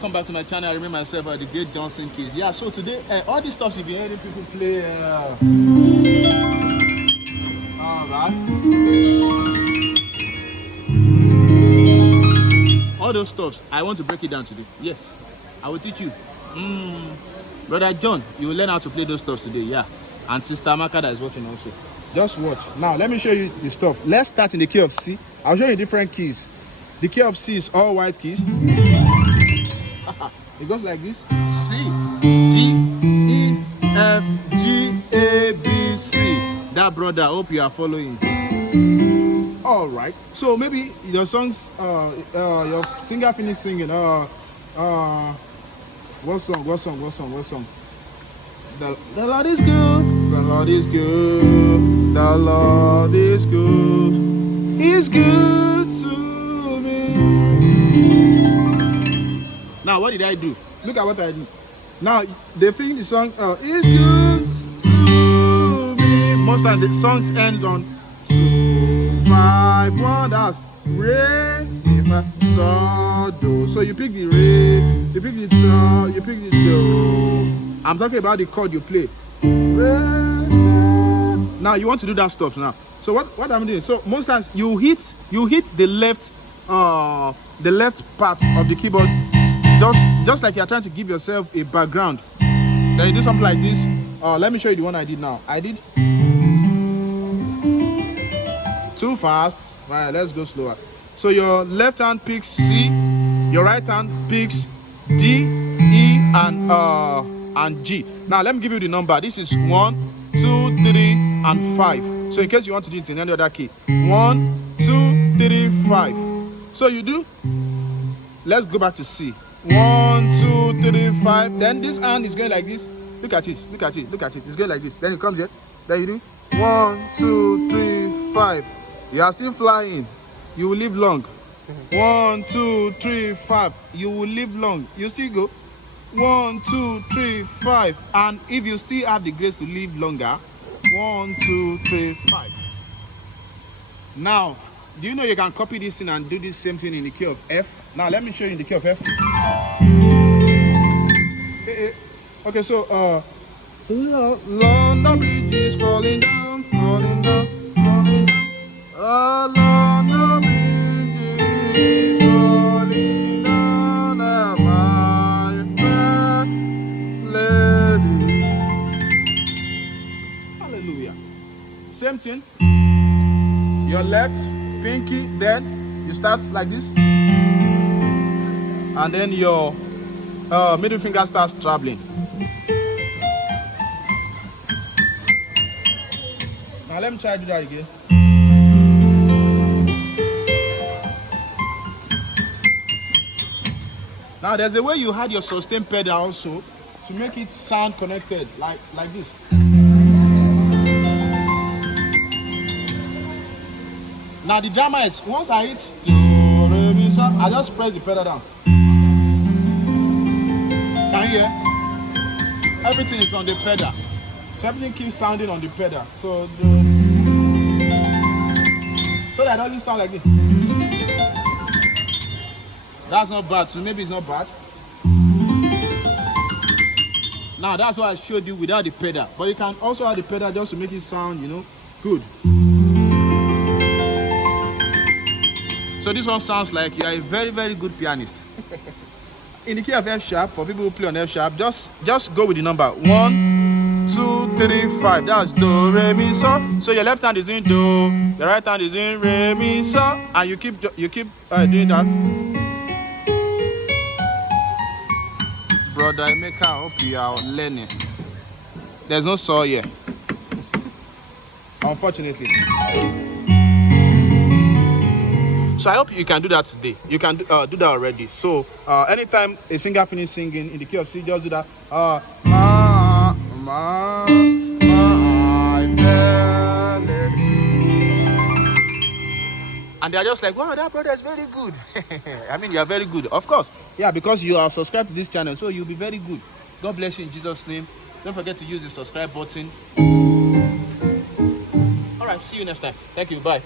welcome back to my channel. I remain myself, the great Johnsonkeyz. Yeah, so today, all these stuff you've been hearing people play. Alright. All those stuffs, I want to break it down today. Yes, I will teach you. Brother John, you will learn how to play those stuffs today. Yeah, and Sister Amaka that is watching also. Just watch. Now, let me show you the stuff. Let's start in the key of C. I'll show you different keys. The key of C is all white keys. It goes like this: C, D, E, F, G, A, B, C. That brother, hope you are following. All right. So maybe your songs, your singer finished singing. What song? The Lord is good. The Lord is good. The Lord is good. He's good to me. Now, what did I do? Look at what I do. Now, they think the song is good to me. Most times, the songs end on 2, 5, 1. That's re, fa, so, do. So you pick the re, you pick the so, you pick the do. I'm talking about the chord you play. Re, so. Now you want to do that stuff now. So what I'm doing? So most times you hit the left part of the keyboard. Just like you're trying to give yourself a background. Then you do something like this. Let me show you the one I did now. I did too fast. Right, let's go slower. So your left hand picks C, your right hand picks D, E, and G. Now let me give you the number. This is 1, 2, 3, and 5. So in case you want to do it in any other key, 1, 2, 3, 5. So you do. Let's go back to C. 1, 2, 3, 5. Then this hand is going like this. Look at it. It's going like this. Then it comes here. Then you do 1, 2, 3, 5. You are still flying. You will live long. 1, 2, 3, 5. You will live long. You still go 1, 2, 3, 5. And if you still have the grace to live longer, 1, 2, 3, 5. Now, do you know you can copy this thing and do this same thing in the key of F? Now let me show you in the key of F. Okay, so London Bridge is falling down. Oh, London Bridge is falling down, my fair lady. Hallelujah. Same thing. Your left pinky, then you start like this, and then your middle finger starts traveling. Now let me try to do that again. Now there's a way you had your sustain pedal also to make it sound connected, like this. Now the drama is, once I hit do, re, mi, so, I just press the pedal down. Can you hear? Everything is on the pedal. So everything keeps sounding on the pedal. So that doesn't sound like this. That's not bad. So maybe it's not bad. Now that's what I showed you without the pedal. But you can also add the pedal just to make it sound, good. So this one sounds like you are a very, very good pianist. In the key of F sharp, for people who play on F sharp, just go with the number 1, 2, 3, 5. That's do, re, mi, so. So your left hand is in do, the right hand is in re, mi, so, and you keep doing that. Brother Emeka, I hope you are learning. There's no saw here, unfortunately. So I hope you can do that today. You can do that already. So anytime a singer finishes singing in the key of C, just do that. My fair lady. And they are just like, wow, that brother is very good. I mean, you are very good. Of course. Yeah, because you are subscribed to this channel, so you'll be very good. God bless you in Jesus' name. Don't forget to use the subscribe button. All right, see you next time. Thank you. Bye.